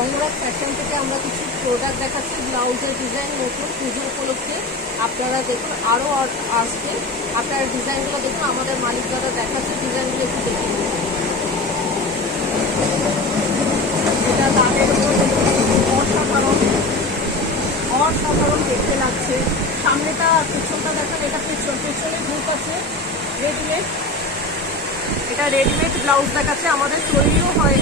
অঙ্গরাগ fashion থেকে আমরা কিছু প্রোডাক্ট দেখাচ্ছি, ব্লাউজের ডিজাইন নতুন পুজো উপলক্ষে। আপনারা দেখুন, আরও আসবে, আপনারা ডিজাইনগুলো দেখুন। আমাদের মালিক দ্বারা দেখাচ্ছে, ডিজাইনগুলো একটু দেখুন। এটা লালের উপর অসাধারণ অসাধারণ দেখতে লাগছে। সামনেটা পেছনটা দেখেন, এটা পেছনে বুক আছে রেডিমেড। এটা রেডিমেড ব্লাউজ দেখাচ্ছে, আমাদের তৈরিও হয়